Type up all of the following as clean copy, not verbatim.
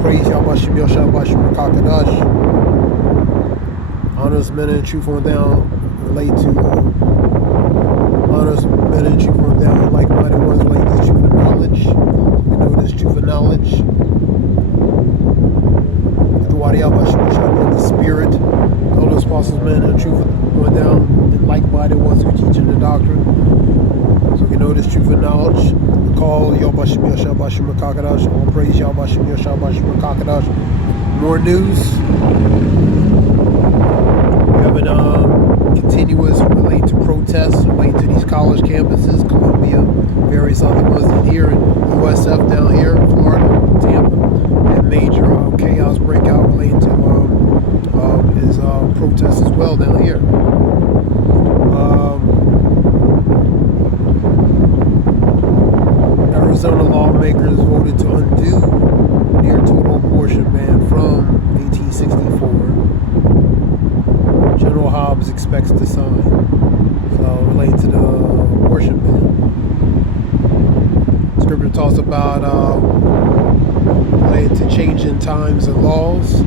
praise Yahbashim Yashab Bashim Kakadash. Honors men and truth on down relate to honors men and truth on down like-minded ones relate to truth and knowledge. We know this truth and knowledge. The Wadi Yahbashim Yashab, the spirit. All those apostles, men and truth on down and like-minded ones who teach in the doctrine. So we know this truth and knowledge. We call Yahbashim Yashab Bashim Kakadash. All praise Yahbashim Yashab Bashim Kakadash. More news. We have a continuous related to protests related to these college campuses, Columbia, various other ones here in USF down here in Florida, Tampa, and major chaos breakout related to his protests as well down here. Arizona lawmakers voted to undo near total abortion ban from 1864. General Hobbs expects to sign. So related to the abortion ban. Scripture talks about related to changing times and laws.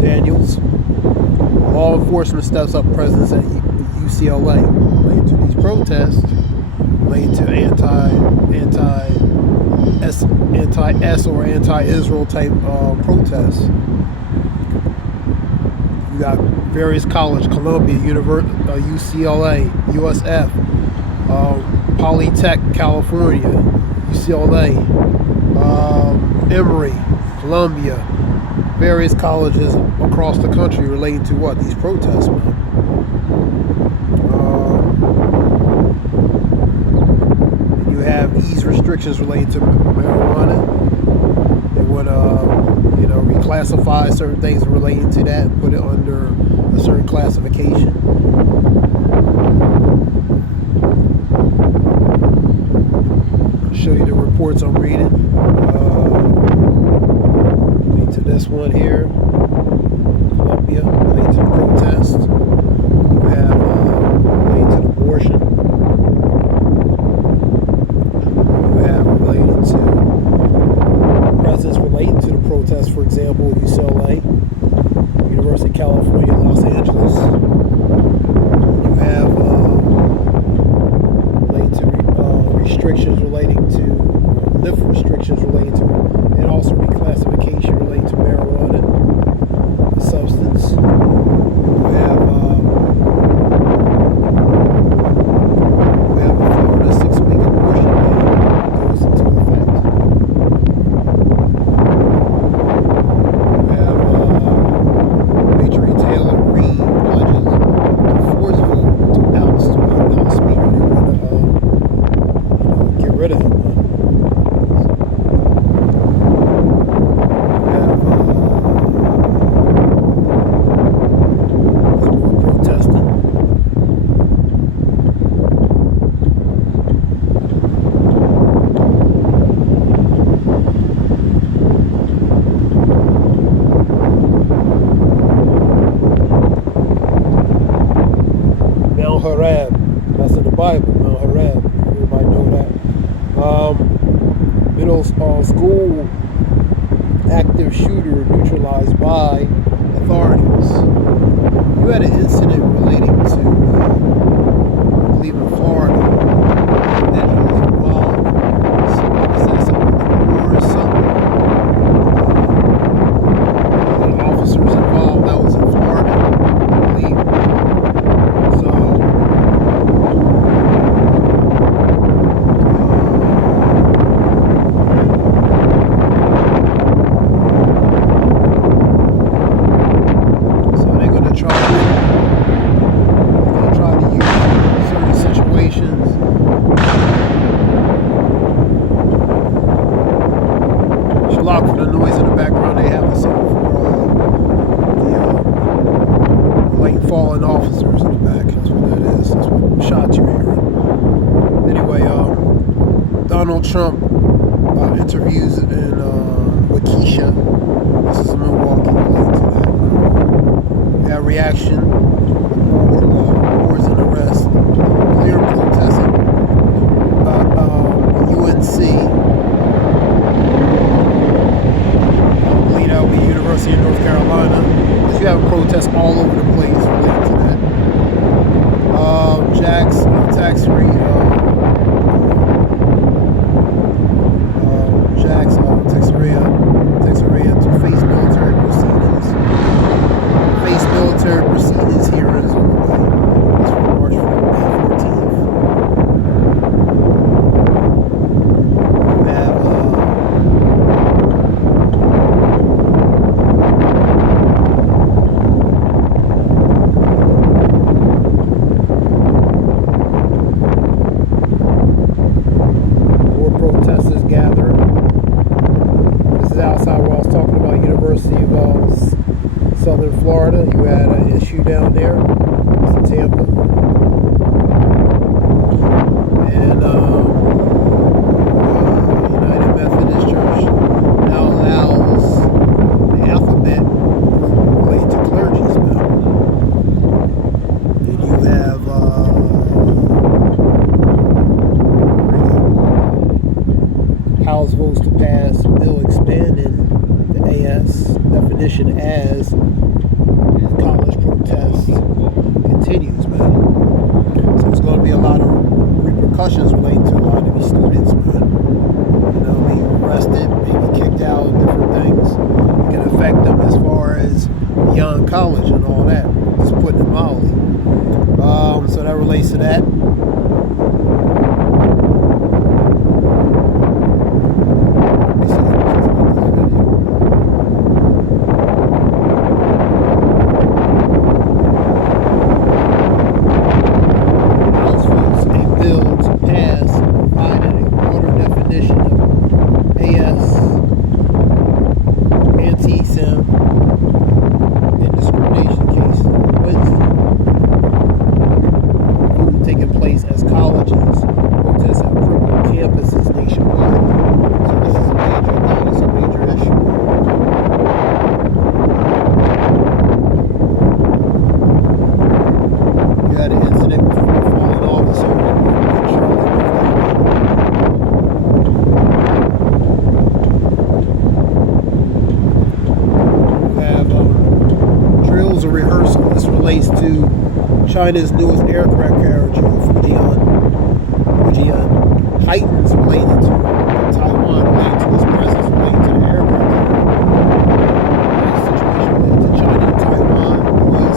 Daniels. Law enforcement steps up presence at UCLA related to these protests, related to anti-S or anti-Israel type protests. You got various colleges, Columbia, UCLA, USF, Polytech, California, UCLA, Emory, Columbia, various colleges across the country relating to what? These protests, man. You have ease restrictions related to marijuana. They would, reclassify certain things relating to that and put it under a certain classification. I'll show you the reports I'm reading. To this one here, Columbia, related to the protest. We have related to abortion. We have related to presence related to the protest, for example, UCLA, University of California, Los Angeles. You have related to restrictions relating to lift restrictions relating to, and also reclassification relating to marijuana, the substance. We have a Florida 6-week abortion ban goes into effect. We have major retailer Green pledges to force vote to oust Speaker. They want to get rid of him. Mount Horeb, that's in the Bible, Mount Horeb, everybody know that. Middle school active shooter neutralized by authorities. You had an incident relating to, I believe in Florida, individuals involved, said something with the war or something. Officers involved, that was in Florida, I believe. For the noise in the background, they have a song for the late fallen officers in the back. That's what that is. That's what shots you're hearing. Anyway, Donald Trump interviews with Keisha. This is Milwaukee related to that. We have reaction. Wars and arrest. Clear protesting. UNC Southern Florida. You had an issue down there. It's in Tampa. And United Methodist Church now allows the alphabet related to clergies now. And you have House votes to pass bill expanding the AS definition as the college protest continues, man. So it's going to be a lot of repercussions relating to a lot of these students, man. You know, being arrested, maybe kicked out, different things. It can affect them as far as beyond college and all that. Just putting it mildly. So that relates to that. China's newest aircraft carrier, Fujian, heightens related to Taiwan, related to its presence, related to the aircraft carrier. The situation related to China and Taiwan was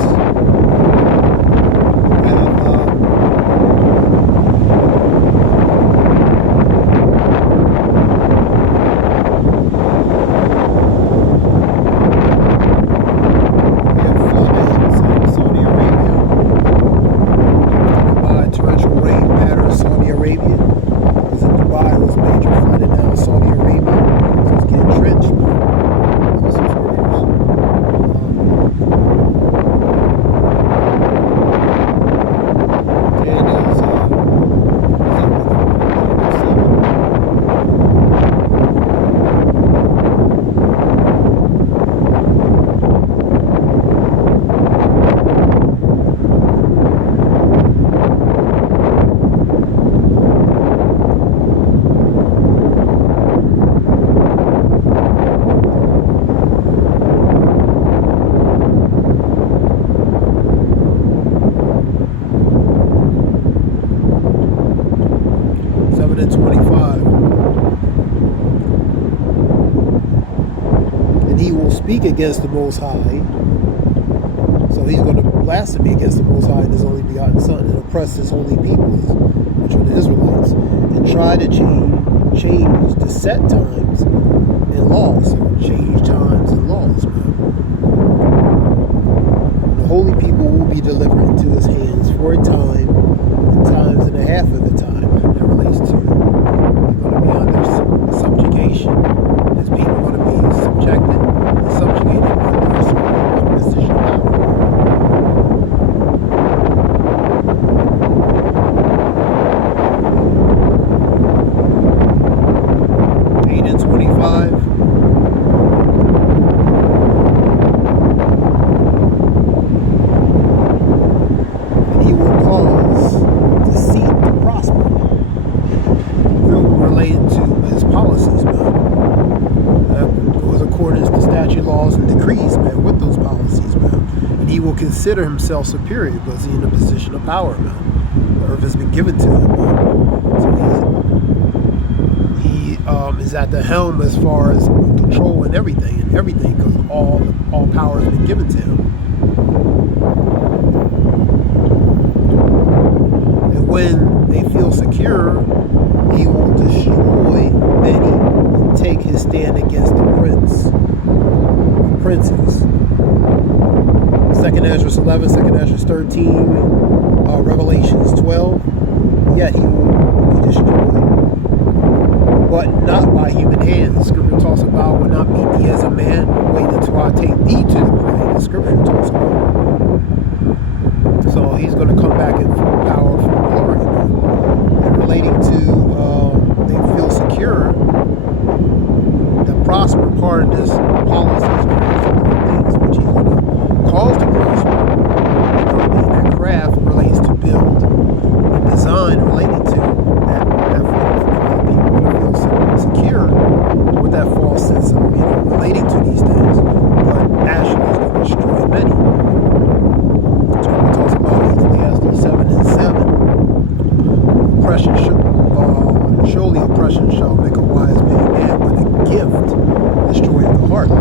against the Most High, so he's going to blaspheme against the Most High and his only begotten Son, and oppress his holy people, which are the Israelites, and try to change the set times and laws. So change times and laws, man. The holy people will be delivered into his hands for a time, and times and a half of the time. That relates to they're going to be under subjugation. His people are going to be subjected. Subjugated by the person in the position of power. 8 and 25. And he will cause deceit to prosper. Related to his policies, man. According to the statute, laws, and decrees, man, with those policies, man. And he will consider himself superior because he's in a position of power, man. The earth has been given to him, man. So he is at the helm as far as control and everything, because all power has been given to him. And when they feel secure, he will destroy many and take his stand against the princes. 2nd Ezra 11, 2nd Ezra 13, Revelations 12. Yet he will be destroyed, but not by human hands. The scripture talks about, will not meet thee as a man, wait until I take thee to the grave. the scripture talks about. So he's going to come back in full power, full glory. And relating to they feel secure, the prosper part of this policy is going to be things which he's going to cause to prosper. And that craft relates to build and design related to that form of people are going to feel secure with that false sense of relating to these things, but actually it's going to destroy many. Scripture talks about Ecclesiastes 7:7. Oppression surely oppression shall make a wise man mad, but a gift destroyeth the heart. So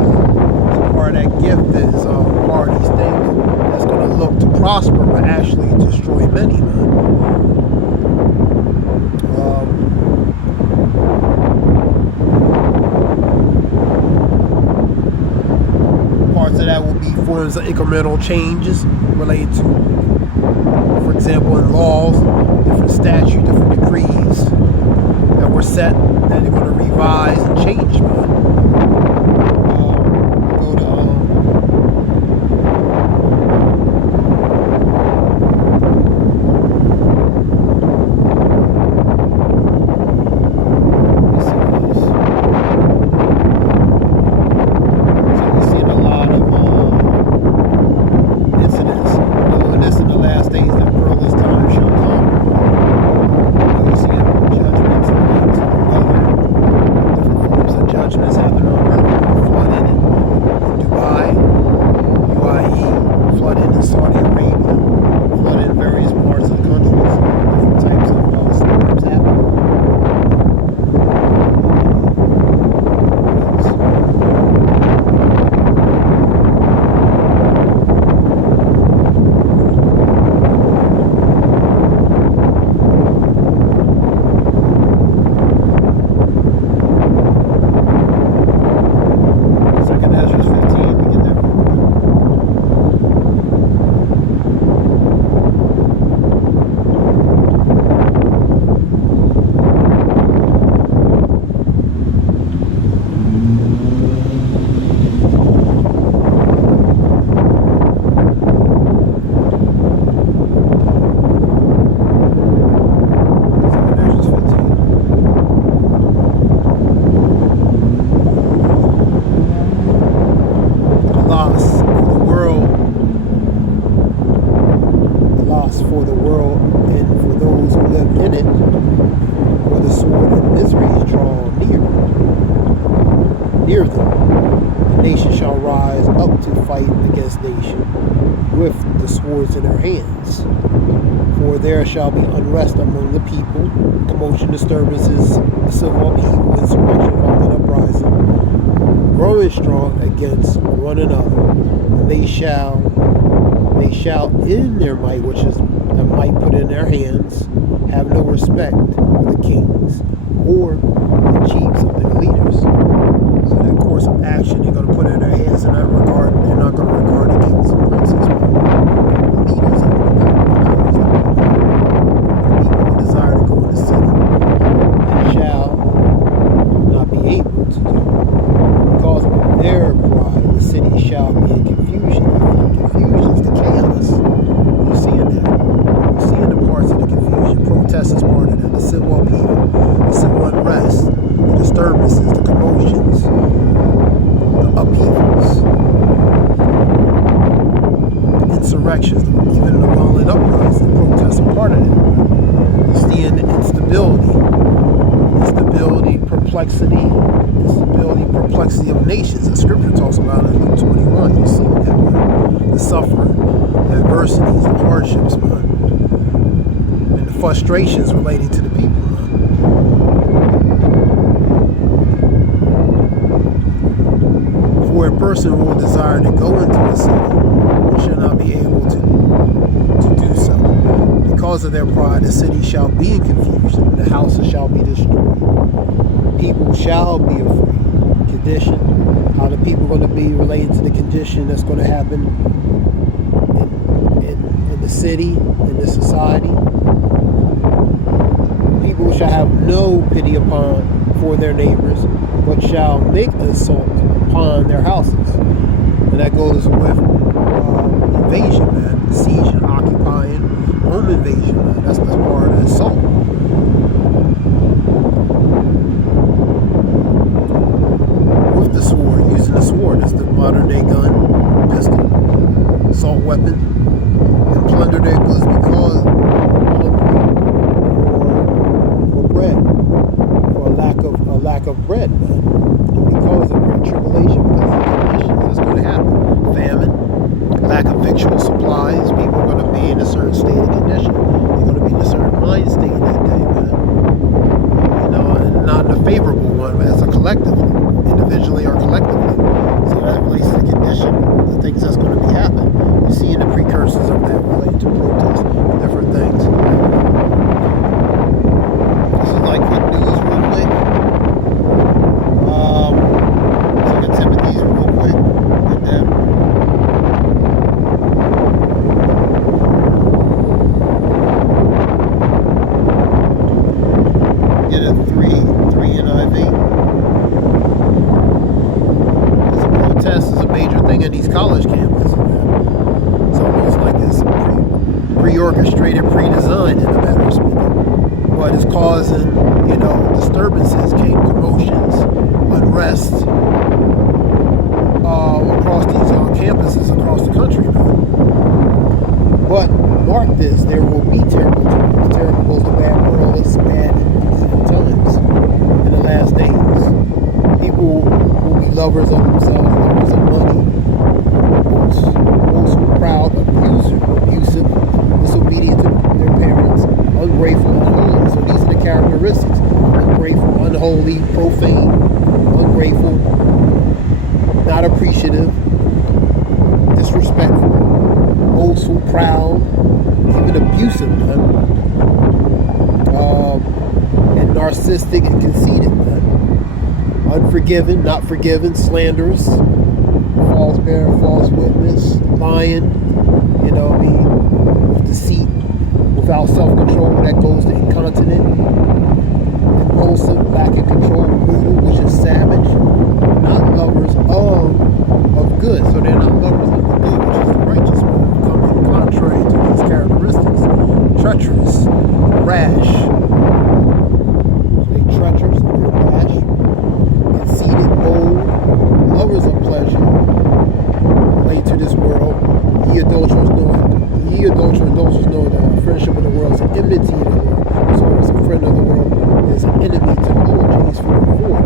part of that gift is part of these things that's going to look to prosper, but actually destroy many, man. Parts of that will be forms of incremental changes related to, for example, in laws, different statutes, different decrees that were set that they're going to revise and change, man. Go to for the world and for those who live in it, where the sword of misery is drawn near them. The nation shall rise up to fight against nation with the swords in their hands. For there shall be unrest among the people, commotion, disturbances, civil upheaval, insurrection, violent uprising, growing strong against one another. And they shall in their might, which is the might put in their hands, have no respect for the kings or the chiefs of their leaders. So that course of action they're going to put in their hands in that regard, they're not going to regard the kings and princes, but the leaders of the people who desire to go in the city and shall not be able to do. Because of their pride, the city shall be in confusion. Confusion is the chaos. You're seeing that. You're seeing the parts of the confusion. Protest is part of that. The civil upheaval, the civil unrest, the disturbances, the commotions, the upheavals, the insurrections, even the violent uprising. Protests are part of that. You're seeing the instability, perplexity of nations. The scripture talks about it in Luke 21. You see that, man. The suffering, the adversities, the hardships, man. And the frustrations relating to the people, man. For a person who will desire to go into a city shall not be able to do so. Because of their pride, the city shall be in confusion, and the houses shall be destroyed. People shall be afraid. Condition, how the people are going to be related to the condition that's going to happen in the city, in the society. People shall have no pity for their neighbors, but shall make assault upon their houses. And that goes with invasion, man. Siege and occupying, home invasion, man. That's part of the assault. With the sword, using the sword as the modern day gun, pistol, assault weapon, and plunder their goods because for bread, for a lack of bread, man. And because of great tribulation, because of the conditions that's going to happen, famine, lack of victual supplies, people are going to be in a certain state of condition. They're going to be in a certain mind state that day, man. You know, and not in a favorable one as a collective, individually or collectively. So that relates to the condition, the things that's going to be happening. You see in the precursors of that related to protests and different things. This is like quick news real quick. Second Timothy's real quick. Get that. Get a 3 NIV. Protest is a major thing in these college campuses, man. It's almost like it's pre-orchestrated, pre-designed in a matter of speaking. But it's causing, you know, disturbances, commotions, unrest across these campuses across the country, man. But mark this, there will be terrible times. Terrible goes the bad world, it's bad evil times in the last days. People will be lovers of themselves, lovers of money, boastful, proud, abusive, disobedient to their parents, ungrateful, unholy. So these are the characteristics. Ungrateful, unholy, profane, ungrateful, not appreciative, disrespectful, boastful, proud, even abusive, man. And narcissistic and conceited, man. Unforgiving, not forgiven, slanderous, false bearer, false witness, lying, you know what I mean, with deceit, without self-control, that goes to incontinent, impulsive, lacking control, brutal, which is savage, not lovers of good, so they're not lovers of the good, which is the righteous one, coming contrary to these characteristics, treacherous, rash, so they treacherous, they're rash, conceited, bold, lovers of pleasure, relate to this world. Ye adulterers know that friendship with the world is an enmity of the world. So as a friend of the world is an enemy to the Lord. James 4:4.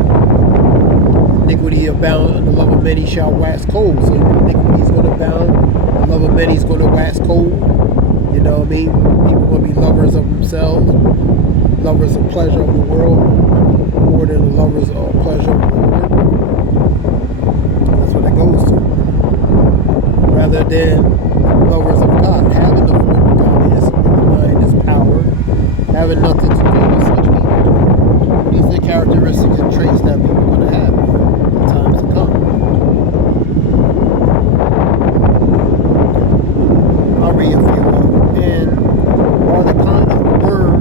Iniquity abound, and the love of many shall wax cold. So iniquity is going to abound, the love of many is going to wax cold. You know what I mean? People are going to be lovers of themselves, lovers of pleasure of the world, more than the lovers of pleasure of the Lord. That's what it goes to. Rather than lovers of God, having the form of God is the mind is power, having nothing to do with such people. These are the characteristics and traits that people are going to have in times to come. I'll read a few of them. And are the kind of worm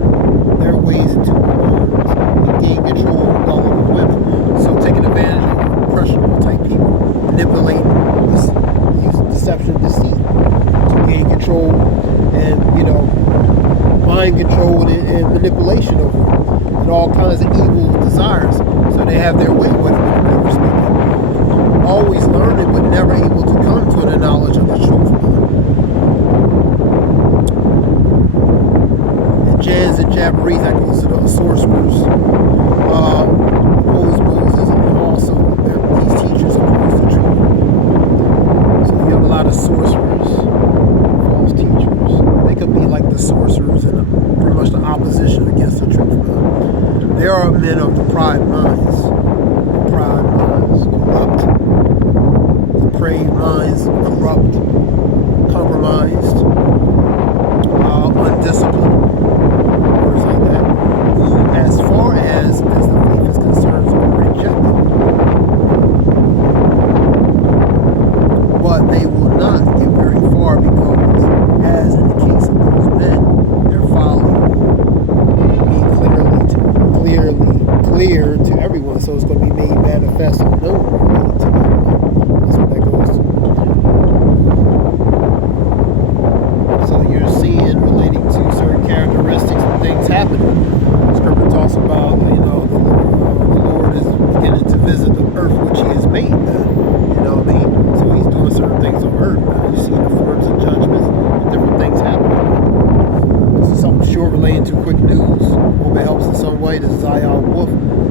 their ways into worms and gain control of gullible women. So taking advantage of impressionable type people, manipulating, using deception, deceit to gain control and, you know, mind control and manipulation over them, and all kinds of evil desires. So they have their way with them, never speaking. Always learning, but never able to come to the knowledge of the truth. And Jans and Jabberese, that goes to the sorcerers, oppose Moses, and also these teachers oppose the truth. So you have a lot of sorcerers, false teachers. They could be like the sorcerers and pretty much the opposition against the truth. There are men of deprived minds, corrupt, depraved minds, corrupt, compromised, undisciplined, words like that, who, as far as the faith is concerned, are rejected. But they will not get very far because, as in the case of those men, their folly will be clear to everyone, so it's going to be made manifest and known to everyone. That's what that goes to. relaying to quick news. Hope it helps in some way. This is Ayal Wolf.